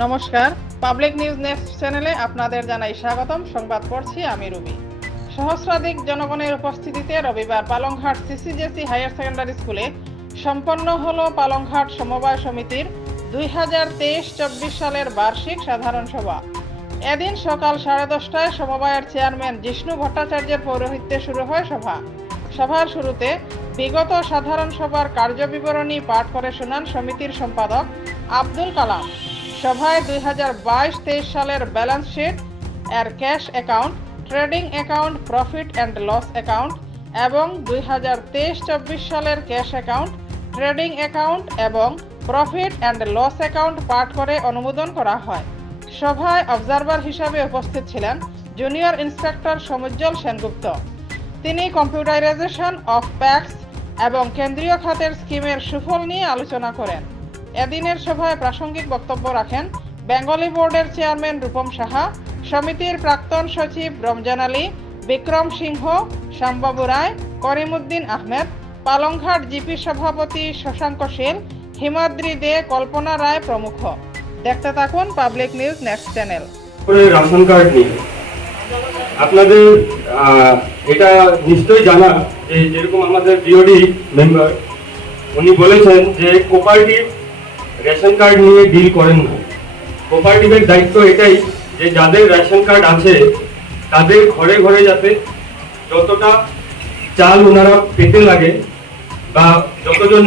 নমস্কার, public news next চ্যানেলে আপনাদের জানাই স্বাগতম। সংবাদ পড়ছি আমি রুবি। সহস্রাধিক জনগণের উপস্থিতিতে রবিবার পালংঘাট সিসিজেসি হায়ার সেকেন্ডারি স্কুলে সম্পন্ন হলো পালংঘাট সমবায় সমিতির 2023-24 সালের বার্ষিক সাধারণ সভা। এদিন সকাল 10:30টায় সমবায়ের চেয়ারম্যান জিষ্ণু ভট্টাচার্যের পৌরোহিত্যে শুরু হয় সভা। সভার শুরুতে বিগত সাধারণ সভার কার্যবিবরণী পাঠ করে শোনান সমিতির সম্পাদক আব্দুল কালাম। সভায় 2022-23 সালের ব্যালেন্স শিট এর cash account, trading account, profit and loss account এবং 2023-24 সালের ক্যাশ অ্যাকাউন্ট, ট্রেডিং অ্যাকাউন্ট এবং প্রফিট অ্যান্ড লস অ্যাকাউন্ট পাঠ করে অনুমোদন করা হয়। সভায় অবজারভার হিসাবে উপস্থিত ছিলেন জুনিয়র ইন্সপেক্টর সমুজ্জ্বল সেনগুপ্ত। তিনি কম্পিউটারাইজেশন অফ প্যাক্স এবং কেন্দ্রীয় খাতের স্কিমের সুফল নিয়ে আলোচনা করেন। এদিনের সভায় প্রাসঙ্গিক বক্তব্য রাখেন বেঙ্গলি বোর্ডের চেয়ারম্যান রূপম সাহা, সমিতির প্রাক্তন সচিব রমজান আলী, বিক্রম সিংহ, শ্যামবাবু রায়, করিমউদ্দিন আহমেদ, পালংঘাট জিপি সভাপতি শশাঙ্ক শীল, হিমাদ্রি দে, কল্পনা রায় প্রমুখ। দেখতে থাকুন public news next channel. Ration card নিয়ে আপনাদের এটা নিশ্চয়ই জানা যে যেরকম আমাদের বিওডি মেম্বার উনি বলেছেন যে কোঅপারেটিভ রেশন কার্ড নিয়ে ডিল করেন না। কোঅপারেটিভের দায়িত্ব এটাই যে যাদের রেশন কার্ড আছে তাদের ঘরে ঘরে যাতে যতটা চাল ওনারা পেতে লাগে বা যতজন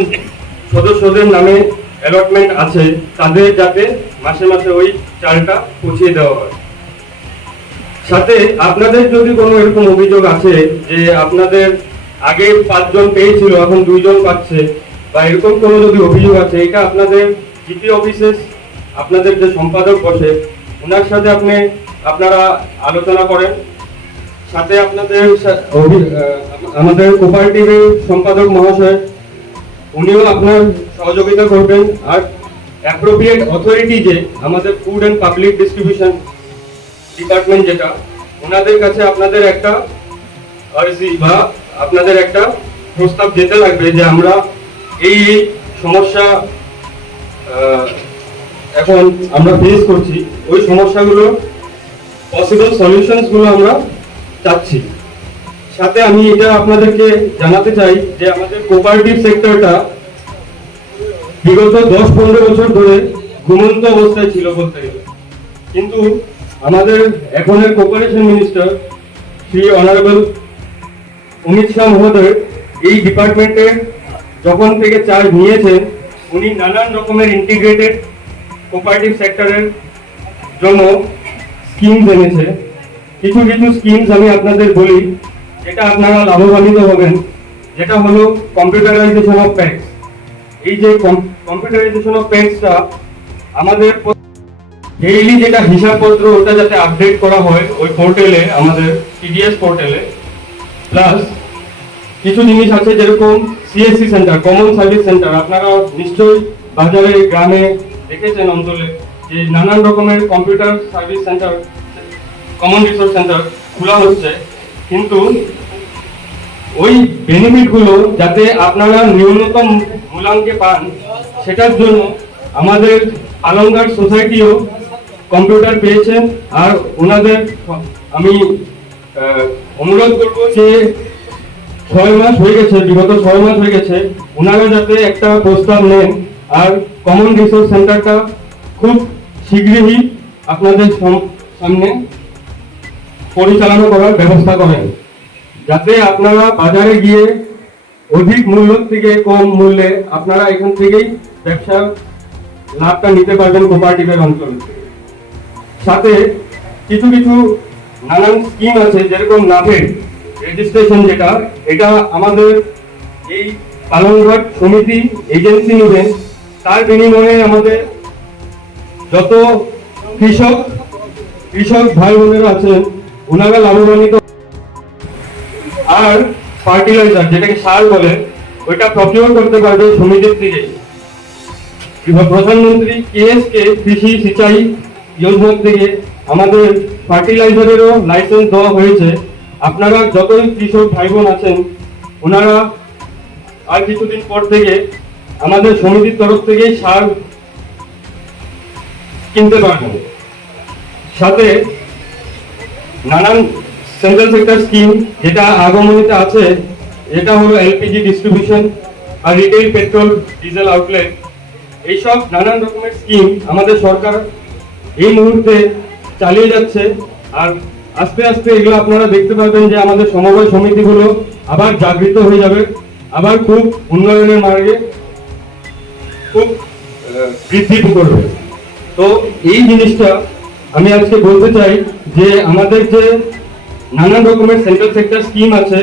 সদস্যদের নামে অ্যালটমেন্ট আছে তাদের যাতে মাসে মাসে ওই চালটা পৌঁছিয়ে দেওয়া হয়। সাথে আপনাদের যদি কোনো এরকম অভিযোগ আছে যে আপনাদের আগে 5 জন পেয়েছিল এখন 2 জন পাচ্ছে বা এরকম কোনো যদি অভিযোগ আছে, এটা আপনাদের জিপি অফিসে আপনাদের যে সম্পাদক বসে ওনার সাথে আপনারা আলোচনা করেন। সাথে আপনাদের আমাদের কোঅপারেটিভের সম্পাদক মহাশয় উনিও আপনার সহযোগিতা করবেন। আর অ্যাপ্রোপ্রিয়েট অথরিটি যে আমাদের food and public distribution department যেটা, ওনাদের কাছে আপনাদের একটা আর্জি বা আপনাদের একটা প্রস্তাব যেতে লাগবে যে আমরা এই সমস্যা এখন আমরা ফেস করছি, ওই সমস্যাগুলো পসিবল সলিউশনস গুলো আমরা চাচ্ছি। সাথে আমি এটা আপনাদেরকে জানাতে চাই যে আমাদের কোঅপারেটিভ সেক্টরটা বিগত 10-15 বছর ধরে ঘুমন্ত অবস্থায় ছিল বলতে গেলে, কিন্তু আমাদের এখনের cooperation minister Shri honourable Amit Shah মহোদয় এই ডিপার্টমেন্টে যখন থেকে চার্জ নিয়েছেন উনি নানান রকমের ইন্টিগ্রেটেড কোঅপারেটিভ সেক্টরের জন্য স্কিম এনেছে। কিছু কিছু স্কিমস আমি আপনাদের বলি যেটা আপনারা লাভবান্বিত হবেন, যেটা হলো কম্পিউটারাইজেশন অফ প্যাক্স। এই যে কম্পিউটারাইজেশন অফ প্যাক্সটা আমাদের ডেইলি যেটা হিসাবপত্র ওটা যাতে আপডেট করা হয় ওই পোর্টালে, আমাদের টিডিএস পোর্টালে। প্লাস কিছু জিনিস আছে যেরকম CSC centre, common service centre, আপনারা নিশ্চয়ই বাজারে গ্রামে দেখেছেন অঞ্চলে যে নানান রকমের computer service centre, common resource centre খোলা হচ্ছে, কিন্তু ওই বেনিফিটগুলো যাতে আপনারা ন্যূনতম মূল্যাঙ্কে পান সেটার জন্য আমাদের পালংঘাট সোসাইটিও কম্পিউটার পেয়েছেন। আর ওনাদের আমি অনুরোধ করবো যে 6 মাস হয়ে গেছে, বিগত 6 মাস হয়ে গেছে, ওনারা যাতে একটা প্রস্তাব নেন আর কমন রিসোর্স সেন্টারটা খুব শীঘ্রই আপনাদের সামনে পরিচালনা করার ব্যবস্থা করেন, যাতে আপনারা বাজারে গিয়ে অধিক মূল্য থেকে কম মূল্যে আপনারা এখান থেকেই ব্যবসার লাভটা নিতে পারবেন কোঅপারেটিভের অঞ্চলে। সাথে কিছু কিছু নানান স্কিম আছে যেরকম নাভেড রেজিস্ট্রেশন, যেটা এটা আমাদের এই পালংঘাট সমিতি এজেন্সি নেবে, তার বিনিময়ে আমাদের যত কৃষক ভাই বোনেরা আছেন ওনারা লাভবান্বিত। আর ফার্টিলাইজার যেটাকে সার বলে ওইটা প্রকিউর করতে পারবে সমিতির থেকে। প্রধানমন্ত্রী কেএসকে কৃষি সিঁচাই যোজনা থেকে আমাদের ফার্টিলাইজারেরও লাইসেন্স দেওয়া হয়েছে। আপনারা যতই কৃষক ভাই বোন আছেন ওনারা আর কিছুদিন পর থেকে আমাদের সমিতির তরফ থেকে সার কিনতে পারবেন। সাথে নানান সেন্ট্রাল সেক্টর স্কিম যেটা আগমনীতে আছে, এটা হলো এলপিজি ডিস্ট্রিবিউশন আর রিটেল পেট্রোল ডিজেল আউটলেট, এইসব নানান রকমের স্কিম আমাদের সরকার এই মুহূর্তে চালিয়ে যাচ্ছে। আর আস্তে আস্তে এগুলো আপনারা দেখতে পাবেন যে আমাদের সমবায় সমিতিগুলো আবার জাগৃত হয়ে যাবে, আবার খুব উন্নয়নের মার্গে খুব বৃদ্ধি করবে। তো এই জিনিসটা আমি আজকে বলতে চাই যে আমাদের যে নানান রকমের সেন্ট্রাল সেক্টর স্কিম আছে,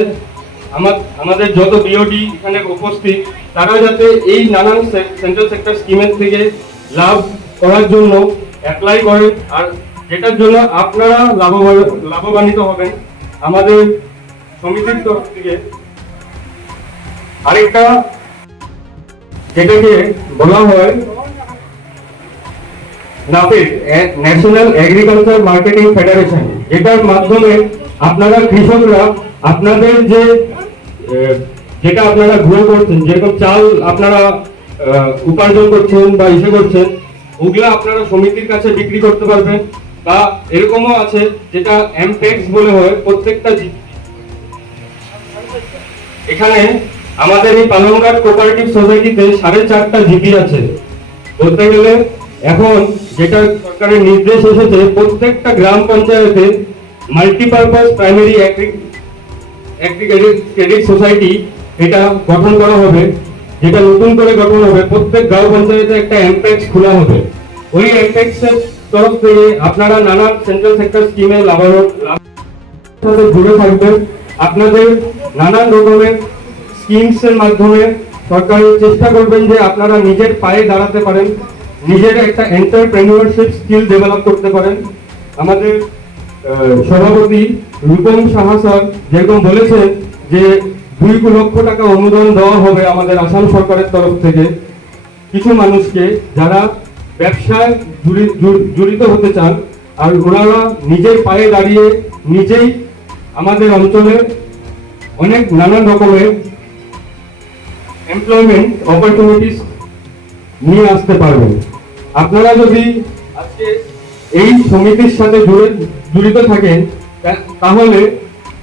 আমাদের যত বিওডি এখানে উপস্থিত, তারা যাতে এই নানান সেন্ট্রাল সেক্টর স্কিমের থেকে লাভ করার জন্য অ্যাপ্লাই করেন, আর যেটার জন্য আপনারা লাভবান্বিত হবেন। আমাদের সমিতির তরফ থেকে আরেকটা যেটাকে বলা হয় NAFED, national agriculture marketing federation, এটার মাধ্যমে আপনারা কৃষকরা আপনাদের যেটা আপনারা গ্রো করছেন, যেরকম চাল আপনারা উপার্জন করছেন বা ইসে করছেন, ওগুলা আপনারা সমিতির কাছে বিক্রি করতে পারবেন। বা এরকমও আছে যেটা এমটেক্স বলে হয় প্রত্যেকটা এখানে আমাদের এই পালংঘাট কোঅপারেটিভ সোসাইটিতে 4.5টা জিপি আছে। বলতে গেলে এখন যেটা সরকারের নির্দেশ এসেছে, প্রত্যেকটা গ্রাম পঞ্চায়েতে মাল্টিপারপাস প্রাইমারি ক্রেডিট সোসাইটি এটা গঠন করা হবে, যেটা নতুন করে গঠন হবে। প্রত্যেক গ্রাম পঞ্চায়েতে একটা এমপ্যাক্স খোলা হবে। ওই এমপ্যাক্স এর তরফ থেকে আপনারা নানান সেন্ট্রাল সেক্টর স্কিমে সাথে জুড়ে থাকবেন। আপনাদের নানান রকমের স্কিমস এর মাধ্যমে সরকার চেষ্টা করবেন যে আপনারা নিজের পায়ে দাঁড়াতে পারেন, নিজের একটা এন্টারপ্রেনিউরশিপ স্কিল ডেভেলপ করতে পারেন। আমাদের সভাপতি রূপম সাহা স্যার যেরকম বলেছেন যে 2 লক্ষ টাকা অনুদান দেওয়া হবে আমাদের আসাম সরকারের তরফ থেকে কিছু মানুষকে যারা ব্যবসায় জড়িত হতে চান, আর ওনারা নিজের পায়ে দাঁড়িয়ে নিজেই আমাদের অঞ্চলে অনেক নানান রকমের এমপ্লয়মেন্ট অপরচুনিটিস নিয়ে আসতে পারবেন। আপনারা যদি আজকে এই সমিতির সাথে জড়িত থাকেন, তাহলে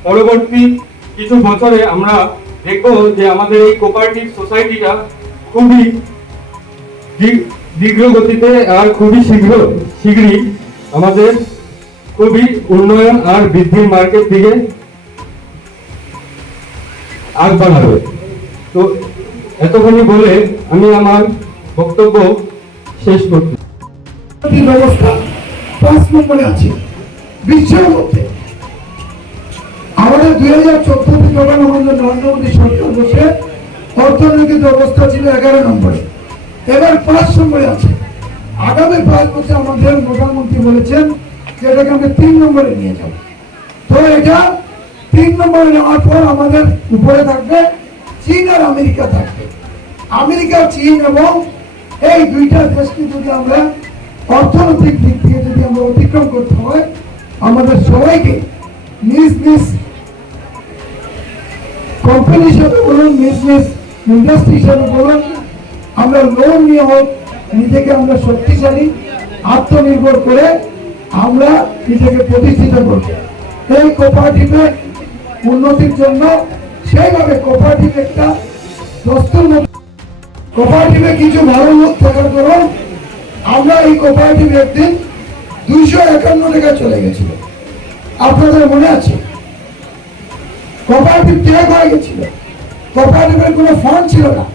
পরবর্তী কিছু বছরে আমরা দেখব যে আমাদের এই কোঅপারেটিভ সোসাইটিটা খুবই দীর্ঘ গতিতে আর খুবই শীঘ্রই আমাদের খুবই উন্নয়ন আর বৃদ্ধির মার্কেট দিকে আগ বাড়াবে। তো এতখানি বলে আমি আমার বক্তব্য শেষ করছি। ব্যবস্থা 5 নম্বরে আছে বিশ্বের মধ্যে। আমাদের 2014 থেকে যখন আমাদের নরেন্দ্র মোদী সরকার বসে অর্থনৈতিক ব্যবস্থা ছিল 11 নম্বরে, এবার 5 নম্বরে আছে। আগামী 5 বছর আমাদের প্রধানমন্ত্রী বলেছেন যে এটাকে আমরা 3 নম্বরে নিয়ে যাব। তো এটা 3 নম্বরে নেওয়ার পর আমাদের উপরে থাকবে চীন আর আমেরিকা থাকবে। আমেরিকা, চীন এবং এই দুইটা দেশকে যদি আমরা অর্থনৈতিক দিক থেকে যদি আমরা অতিক্রম করতে হয়, আমাদের সবাইকে নিজ নিজ কোম্পানি হিসাবে বলুন, নিজ নিজ ইন্ডাস্ট্রি হিসাবে বলুন, আমরা লোন নিয়ে হোক নিজেকে আমরা শক্তিশালী আত্মনির্ভর করে আমরা নিজেকে প্রতিষ্ঠিত করব। এই কোঅপারেটিভের উন্নতির জন্য সেইভাবে কোঅপারেটিভ একটা দস্তুর মতো, কোঅপারেটিভে কিছু ভালো লোক থাকার কারণ আমরা এই কোঅপারেটিভ একদিন 251 টাকা চলে গেছিল। আপনাদের মনে আছে? কোঅপারেটিভ ত্যাগ হয়ে গেছিল। কোঅপারেটিভের কোনো ফান্ড ছিল না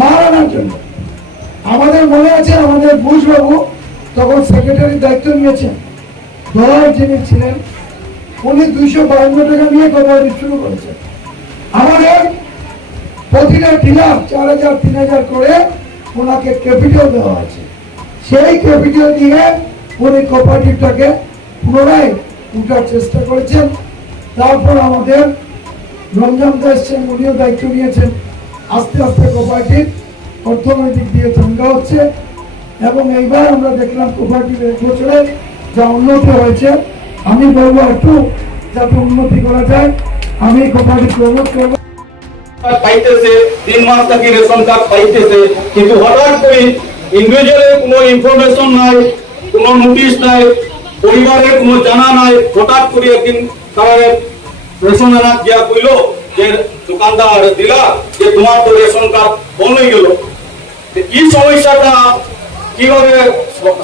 মারানোর জন্য। আমাদের মনে আছে আমাদের বুশবাবু তখন সেক্রেটারির দায়িত্ব নিয়েছেন, দলার যিনি ছিলেন উনি 252 টাকা নিয়ে কোঅপারেটিভ শুরু করেছেন। আমাদের প্রতিটা ডিলার 4000 3000 করে ওনাকে ক্যাপিটাল দেওয়া আছে। সেই ক্যাপিটাল দিয়ে উনি কোঅপারেটিভটাকে পুনরায় উঠার চেষ্টা করেছেন। তারপর আমাদের রঞ্জন দাস উনিও দায়িত্ব নিয়েছেন। আস্তে আস্তে কোঅপারেটিভ অর্থনৈতিক দিয়ে চাঙ্গা হচ্ছে এবং এইবার আমরা দেখলাম কোঅপারেটিভ 1 বছরে যা উন্নতি হয়েছে। আমি বলবো একটু যাতে উন্নতি করা যায়, আমি কোঅপারেটিভ প্রমোট করবো। পাইতেছে 3 মাস থাকি রেশন কার্ড পাইতেছে, কিন্তু হঠাৎ করে ইন্ডিভিজুয়ালের কোনো ইনফরমেশন নাই, কোনো নোটিশ নাই, পরিবারের কোনো জানা নাই, হঠাৎ করে একদিন তারা রেশন আনা গিয়া কইল যে দোকানদার দিলা যে তোমার তো রেশন কার্ড বন্ধ হয়ে গেল। এই সমস্যাটা কিভাবে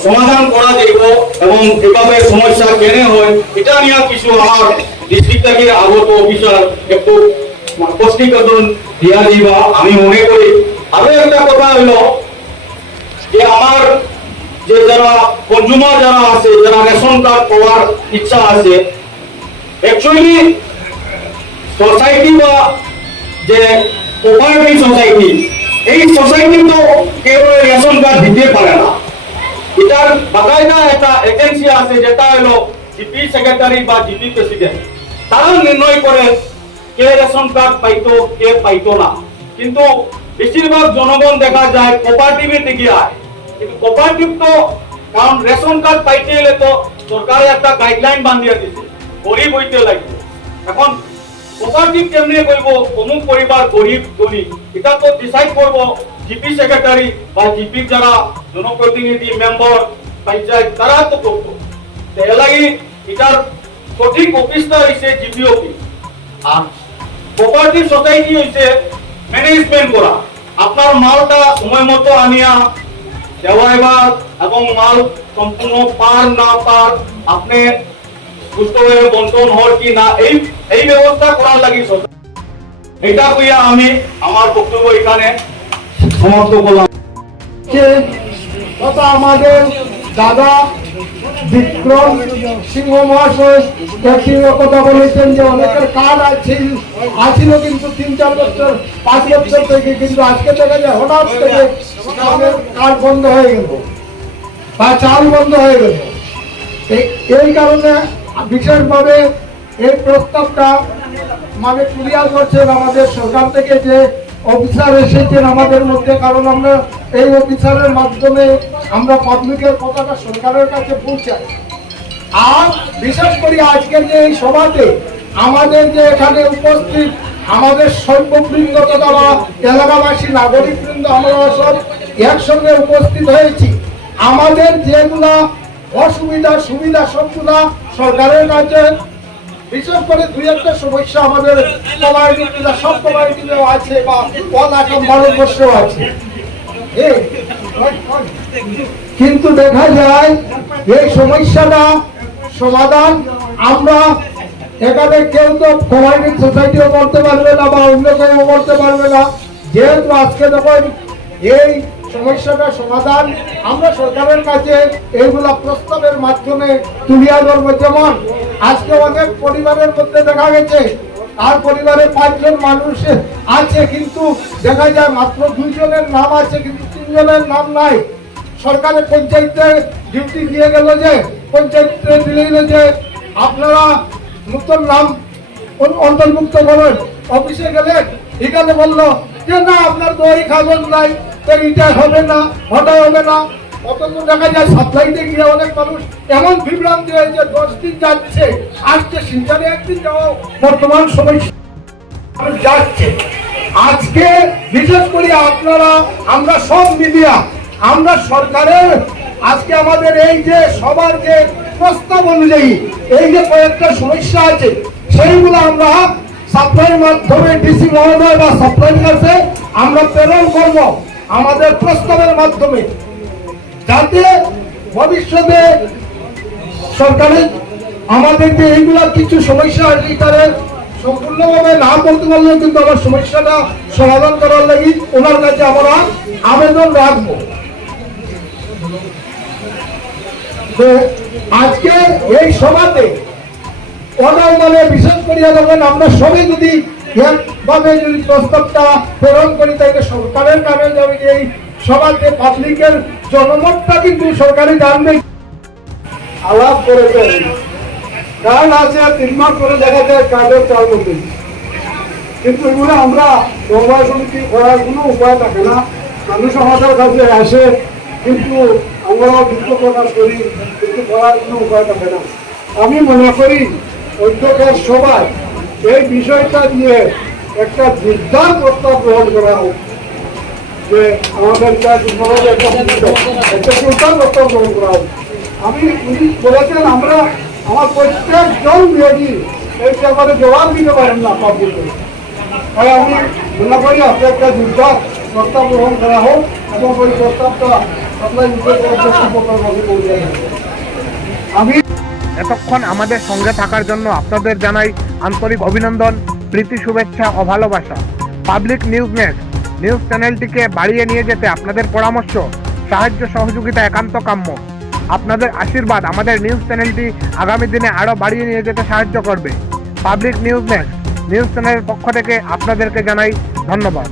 সমাধান করা যাইব এবং এভাবে সমস্যা কেনে হয় এটা নিয়ে কিছু আমার ডিস্ট্রিক্ট থেকে আগত অফিসার একটু স্পষ্টীকরণ দিয়া দিবা আমি মনে করি। আরো একটা কথা হইলো যে আমার যে যারা কনজুমার যারা আছে, যারা রেশন কার্ড পাওয়ার ইচ্ছা আছে, অ্যাকচুয়ালি সোসাইটি বা যে কোঅপারেটিভ সোসাইটি, এই সোসাইটি তো কেউ রেশন কার্ড দিতে পারে না। এটার বাকায়দা একটা এজেন্সি আছে যেটা হলো জিপি সেক্রেটারি বা জিপি প্রেসিডেন্ট, তারা নির্ণয় করে কে রেশন কার্ড পাইতো কে পাইতো না। কিন্তু বেশিরভাগ জনগণ দেখা যায় কোঅপারেটিভের দিকে আয়, কিন্তু কোঅপারেটিভ তো কারণ রেশন কার্ড পাইতে গেলে তো সরকার একটা গাইডলাইন বানিয়ে দিচ্ছে গরিব হইতে লাগবে। এখন কোঅপারেটিভ কেমনি করবো অমুক পরিবার গরিব ধনী এটা তো ডিসাইড করবো জিপি সেক্রেটারি বা জিপি যারা জনপ্রতিনিধি মেম্বার পঞ্চায়েত তারা তো করতো। এর লাগি এটার সঠিক অফিসটা হইছে জিপি অফিস, আর কোঅপারেটিভ সোসাইটি হইছে ম্যানেজমেন্ট করা, আপনার মালটা সময় মতো আনিয়া দেওয়া এবং মাল সম্পূর্ণ পার না পার আপনি সুস্থভাবে বন্টন হওয়ার কি না এই ব্যবস্থা করার লাগি এটা কইয়া আমি আমার বক্তব্য এখানে সমাপ্ত করলাম। কথা আমাদের দাদা বিক্রম সিংহ মহাশয় একটি কথা বলেছেন যে অনেকের কার্ড আছিল কিন্তু 3-4 বছর 5 বছর থেকে, কিন্তু আজকে দেখা যায় হঠাৎ থেকে কার্ড বন্ধ হয়ে গেল বা চাল বন্ধ হয়ে গেল। এই কারণে বিশেষভাবে এই প্রস্তাবটা মানে ক্লিয়ার করছেন আমাদের সরকার থেকে যে অফিসার এসেছেন আমাদের মধ্যে, কারণ আমরা এই অফিসারের মাধ্যমে আমরা পাবলিকের কথাটা সরকারের কাছে পৌঁছাই। আর বিশেষ করে আজকের যে এই সভাতে আমাদের যে এখানে উপস্থিত আমাদের সৈন্যবৃন্দ তথা এলাকাবাসী নাগরিকবৃন্দ আমরা সব একসঙ্গে উপস্থিত হয়েছি। আমাদের যেগুলা অসুবিধা সুবিধা সবগুলা সরকারের কাছে, বিশেষ করে 2-1টা সমস্যা আমাদের কমিউনিটিতে সব কমিউনিটিতেও আছে বা অনাকাম ভারতবর্ষেও আছে, কিন্তু দেখা যায় এই সমস্যাটা সমাধান আমরা এখানে কেউ তো কমিউনিটি সোসাইটিও করতে পারবে না বা অন্য কেউ করতে পারবে না। যেহেতু আজকে যখন এই সমস্যাটা সমাধান আমরা সরকারের কাছে এইগুলা প্রস্তাবের মাধ্যমে তুলিয়া ধরবো। যেমন আজকে অনেক পরিবারের মধ্যে দেখা গেছে আর পরিবারে 5 জন মানুষ আছে, কিন্তু দেখা যায় মাত্র 2 জনের নাম আছে কিন্তু 3 জনের নাম নাই। সরকারের পঞ্চায়েতে ডিউটি দিয়ে গেল যে পঞ্চায়েতে দিলে যে আপনারা নতুন নাম অন্তর্ভুক্ত করেন, অফিসে গেলেন এখানে বললো যে না আপনার তো ওই কাগজ নাই, তো এটা হবে না ওটা হবে না। অথচ দেখা যায় সাপ্লাইতে গিয়ে অনেক মানুষ এমন বিভ্রান্তি হয়েছে 10 দিন যাচ্ছে আসছে, শিলচরে একদিন যাওয়া বর্তমান সময় যাচ্ছে। আজকে বিশেষ করে আপনারা আমরা সব মিডিয়া আমরা সরকারের আজকে আমাদের এই যে সবার যে প্রস্তাব অনুযায়ী এই যে কয়েকটা সমস্যা আছে সেইগুলো আমরা সাপ্লাইয়ের মাধ্যমে ডিসি মহোদয় বা সাপ্লাইয়ের কাছে আমরা প্রেরণ করব আমাদের প্রস্তাবের মাধ্যমে, যাতে ভবিষ্যতে সরকারের আমাদের যে এইগুলা কিছু সমস্যা আছে তারা সম্পূর্ণভাবে না বলতে পারলেও কিন্তু আমার সমস্যাটা সমাধান করার লাগি ওনার কাছে আমরা আবেদন রাখবো। আজকে এই সভাতে মানে বিশেষ করিয়া যখন আমরা সবাই যদি একভাবে যদি প্রস্তাবটা প্রেরণ করি তাহলে সরকারের কানে যাবে যে এই সভাতে পাবলিকের জনমতটা কিন্তু সরকারি জানবে। আলাপ করেছেন কারণ আছে 3 মাস পরে দেখা যায় কার্ডের চাল বলতে, কিন্তু এগুলো আমরা সমবায় সমিতি করার কোনো উপায় থাকে না। মানুষ আমাদের কাছে আসে কিন্তু আমরাও দুঃখ প্রকাশ করি, কিন্তু করার কোনো উপায় থাকে না। আমি মনে করি উদ্যোগের সবাই এই বিষয়টা নিয়ে একটা নির্ধার প্রস্তাব গ্রহণ করা হোক যে আমাদের একটা প্রস্তাব গ্রহণ করা হোক আমি উনি বলেছেন আমরা আমার প্রত্যেকজন বিরোধী এই ব্যাপারে জবাব দিতে পারেন না পাবলিকে। তাই আমি মনে করি আপনি একটা যোদ্ধা প্রস্তাব গ্রহণ করা হোক এবং ওই প্রস্তাবটা আপনার আমি এতক্ষণ আমাদের সঙ্গে থাকার জন্য আপনাদের জানাই আন্তরিক অভিনন্দন, প্রীতি, শুভেচ্ছা ও ভালোবাসা। পাবলিক নিউজ নেক্সট নিউজ চ্যানেলটিকে বাড়িয়ে নিয়ে যেতে আপনাদের পরামর্শ, সাহায্য, সহযোগিতা একান্ত কাম্য। আপনাদের আশীর্বাদ আমাদের নিউজ চ্যানেলটি আগামী দিনে আরও বাড়িয়ে নিয়ে যেতে সাহায্য করবে। পাবলিক নিউজ নেক্সট নিউজ চ্যানেলের পক্ষ থেকে আপনাদেরকে জানাই ধন্যবাদ।